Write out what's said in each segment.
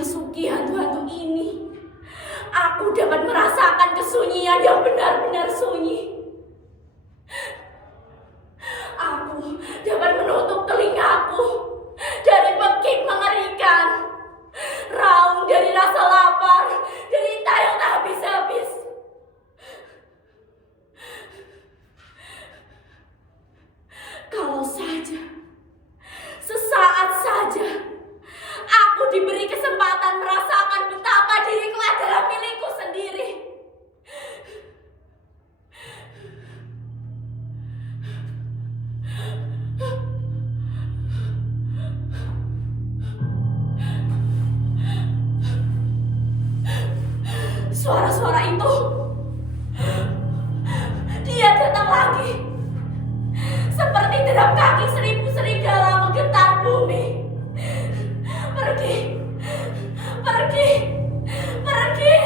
memasuki hantu-hantu ini, aku dapat merasakan kesunyian yang benar-benar sunyi. Aku dapat menutup telingaku dari pekik mengerikan, raung dari rasa lapar, derita yang tak habis-habis. Kalau saja, sesaat saja, aku diberi kesempatan merasakan betapa diriku adalah milikku sendiri. Suara-suara itu, dia datang lagi. Seperti derap kaki 1000 serigala menggetar bumi. Pergi, pergi, pergi.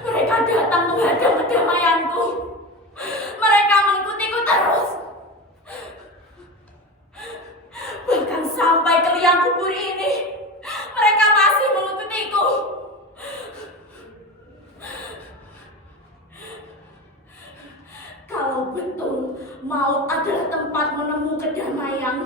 Mereka datang menghadang kedamaianku. Mereka mengikutiku terus. Bahkan sampai ke liang kubur ini, mereka masih mengikutiku. Kalau betul maut adalah tempat menemu kedamaian,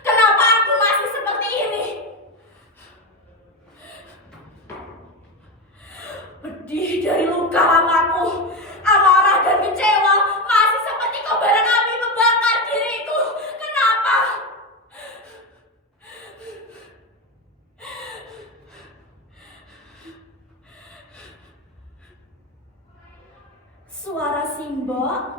kenapa aku masih seperti ini? Pedih dari luka lamaku, amarah dan kecewa masih seperti kobaran api membakar diriku. Kenapa? Suara Simbok.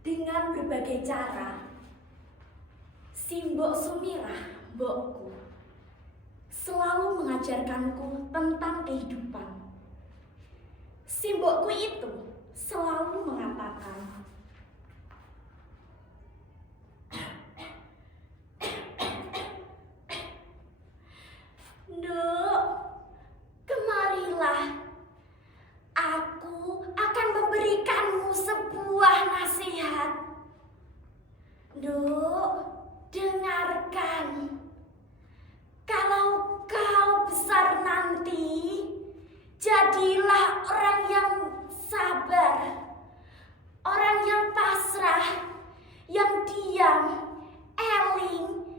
Dengan berbagai cara, Simbok Sumirah, mbokku, selalu mengajarkanku tentang kehidupan. Simbokku itu selalu mengatakan, "Nduk, kemarilah. Aku akan memberikanmu sebuah nasihat. Nduk, dengarkan. Kalau kau besar nanti, jadilah orang yang sabar, orang yang pasrah, yang diam, eling,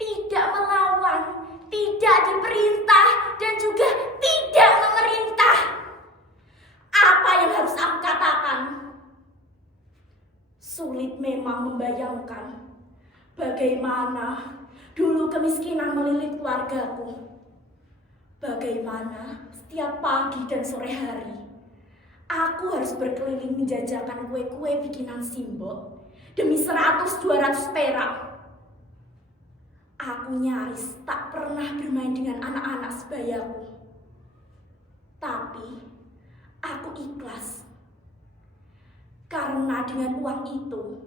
tidak melawan, tidak diperintah, dan juga tidak memerintah. Apa yang harus aku katakan?" Sulit memang membayangkan bagaimana dulu kemiskinan melilit keluargaku. Bagaimana setiap pagi dan sore hari aku harus berkeliling menjajakan kue-kue bikinan Simbok demi 100-200 perak. Aku nyaris tak pernah bermain dengan anak-anak sebayaku. Tapi aku ikhlas. Karena dengan uang itu,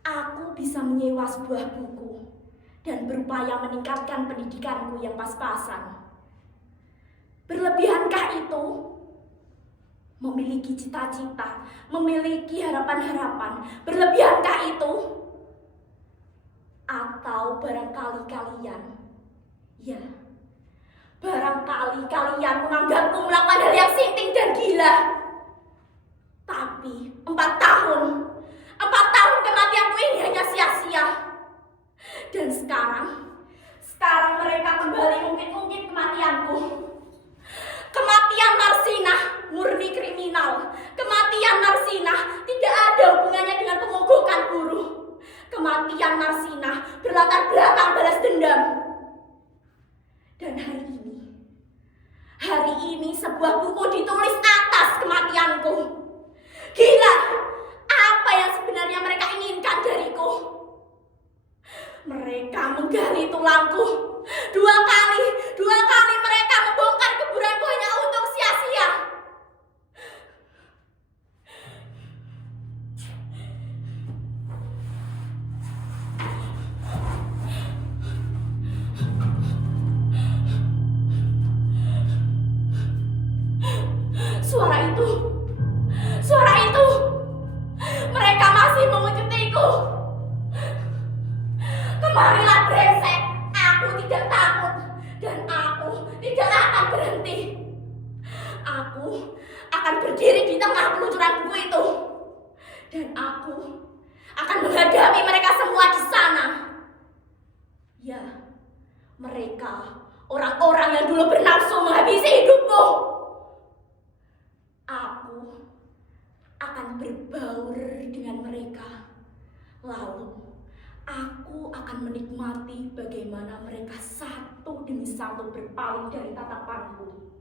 aku bisa menyewa sebuah buku dan berupaya meningkatkan pendidikanku yang pas-pasan. Berlebihankah itu? Memiliki cita-cita, memiliki harapan-harapan, berlebihankah itu? Atau barangkali kalian, ya, barangkali kalian menganggapku melakukan hal yang sinting dan gila. Tapi 4 tahun kematianku ini hanya sia-sia. Dan sekarang Sekarang mereka kembali mungkin-mungkin kematianku. Kematian Marsinah murni kriminal. Kematian Marsinah tidak ada hubungannya dengan pemogokan buruh. Kematian Marsinah berlatar belakang balas dendam. Dan hari ini sebuah buku ditulis atas kematianku. Gila, apa yang sebenarnya mereka inginkan dariku? Mereka menggali tulangku. Dua kali mereka membongkar kuburanku hanya untuk sia-sia. Suara itu, mereka masih mengejutiku. Kemarilah brengsek, aku tidak takut dan aku tidak akan berhenti. Aku akan berdiri di tengah peluncuran buku itu dan aku akan menghadapi mereka semua di sana. Ya, mereka orang-orang yang dulu bernafsu menghabisi hidupku. Aku akan berbaur dengan mereka. Lalu aku akan menikmati bagaimana mereka satu demi satu berpaling dari tatapanku.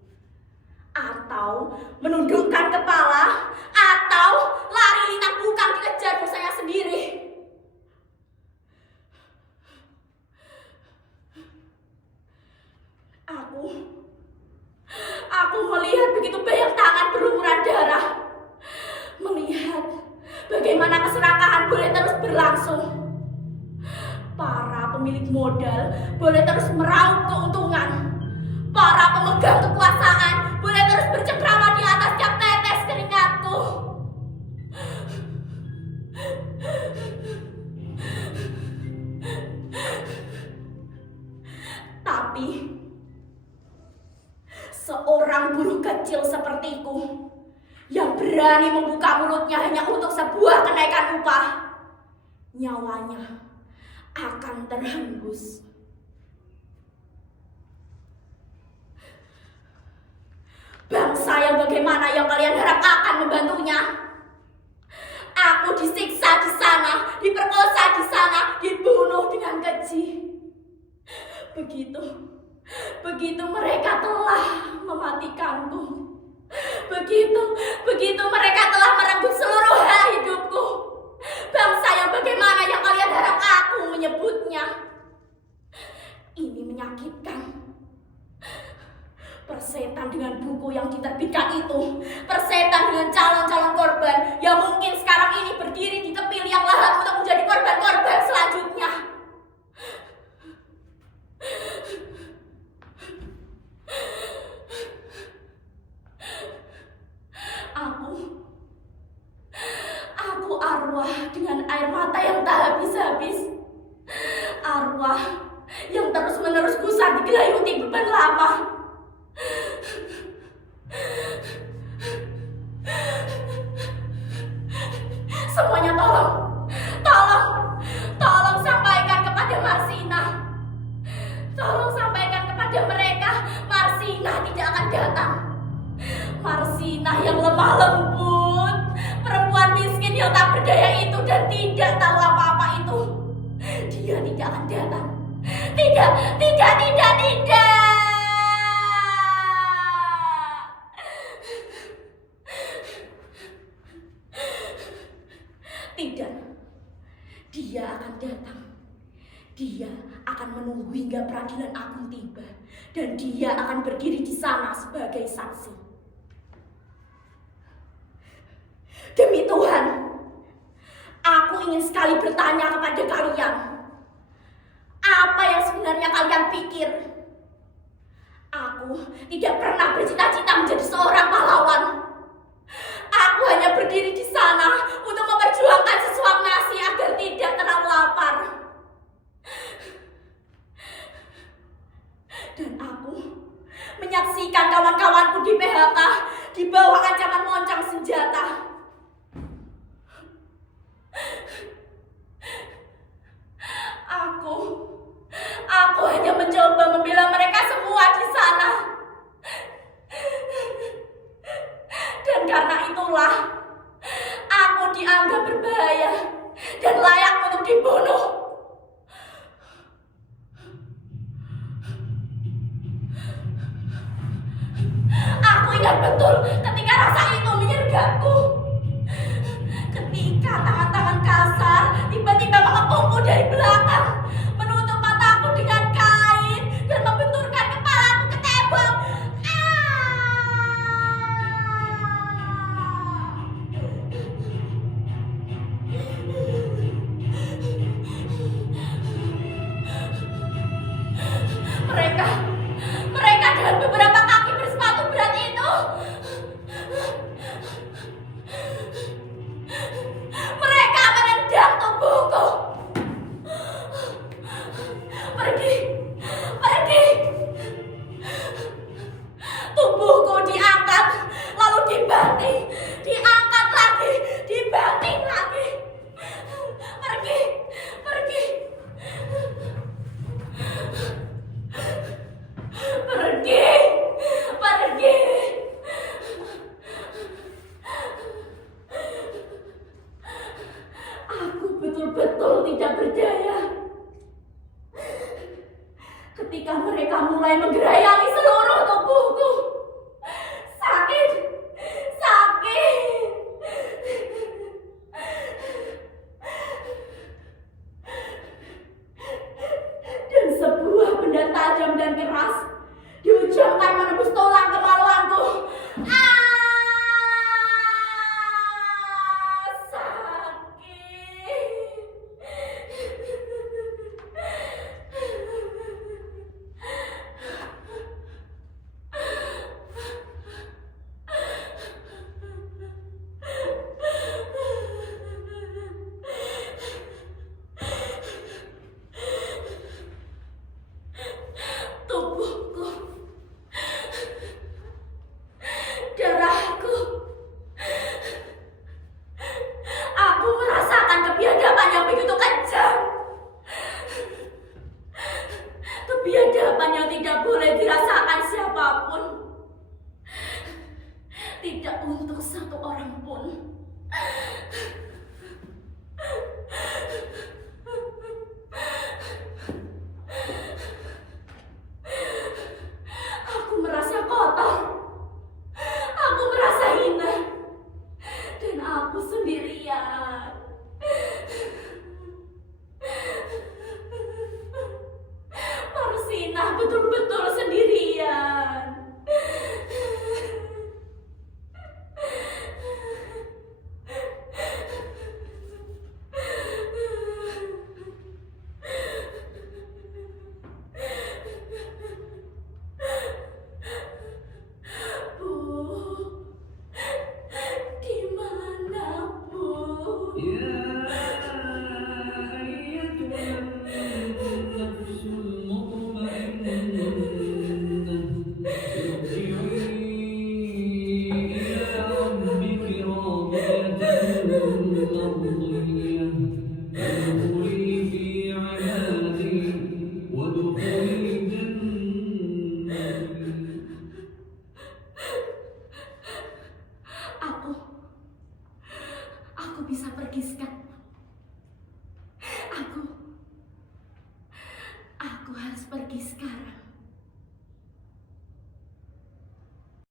Atau menundukkan kepala, atau lari lintang bukan dikejar dosanya sendiri. Aku melihat begitu banyak tangan berlumuran darah. Melihat bagaimana keserakahan boleh terus berlangsung. Para pemilik modal boleh terus meraup keuntungan. Para pemegang kekuasaan boleh terus bercengkrama di atas tiap tetes keringatku. Tapi seorang buruh kecil sepertiku yang berani membuka mulutnya hanya untuk sebuah kenaikan upah, nyawanya akan terhembus. Bangsa yang bagaimana yang kalian harap akan membantunya? Aku disiksa di sana, diperkosa di sana, dibunuh dengan keji. Begitu mereka telah mematikanku. Begitu mereka telah merenggut seluruh hidupku. Bangsa yang bagaimana yang kalian harap aku menyebutnya? Ini menyakitkan. Persetan dengan buku yang diterbitkan itu. Persetan dengan calon-calon korban yang mungkin sekarang ini berdiri di tepi liang lahat untuk menjadi korban-korban selanjutnya. Aku arwah dengan air mata yang tak habis-habis. Arwah yang terus-menerus gusar digelayuti beban lama. Semuanya tolong sampaikan kepada Marsinah. Tolong sampaikan kepada mereka, Marsinah tidak akan datang. Marsinah yang lemah lembut, perempuan miskin yang tak berdaya itu dan tidak tahu apa-apa itu. Dia tidak akan datang. Tidak. Tidak. Dia akan datang. Dia akan menunggu hingga peradilan agung tiba. Dan dia akan berdiri di sana sebagai saksi. Demi Tuhan, aku ingin sekali bertanya kepada kalian. Apa yang sebenarnya kalian pikir? Aku tidak pernah bercita-cita menjadi seorang pahlawan. Aku hanya berdiri di sana untuk memperjuangkan sesuap nasi agar tidak terlalu lapar. Dan aku menyaksikan kawan-kawanku di PHK di bawah ancaman moncong senjata. Aku hanya mencoba betul ketika rasa itu menyergapku. Ketika tangan-tangan kasar tiba-tiba mengepungku dari belakang, menutup mataku dengan kain dan membenturkan kepalaku ke tembok. Mereka dengan beberapa kaki bersepatu berat itu, mereka menendang tubuhku. Pergi. Tubuhku diangkat, lalu dibanting, diangkat lagi, dibanting lagi. Pergi. Aku betul-betul tidak berdaya. Ketika mereka mulai menggerayangi seluruh tubuhku. Sakit. Dan sebuah benda tajam dan keras diucapkan menembus tulang kemaluanku. Tubuhku, darahku, aku merasakan kebiadaban yang begitu kejam. Kebiadaban yang tidak boleh dirasakan siapapun, tidak untuk satu orang pun. Aku merasa kotor, aku merasa hina, dan aku sendirian. Marsinah betul-betul sendirian. ربك راضية مرضية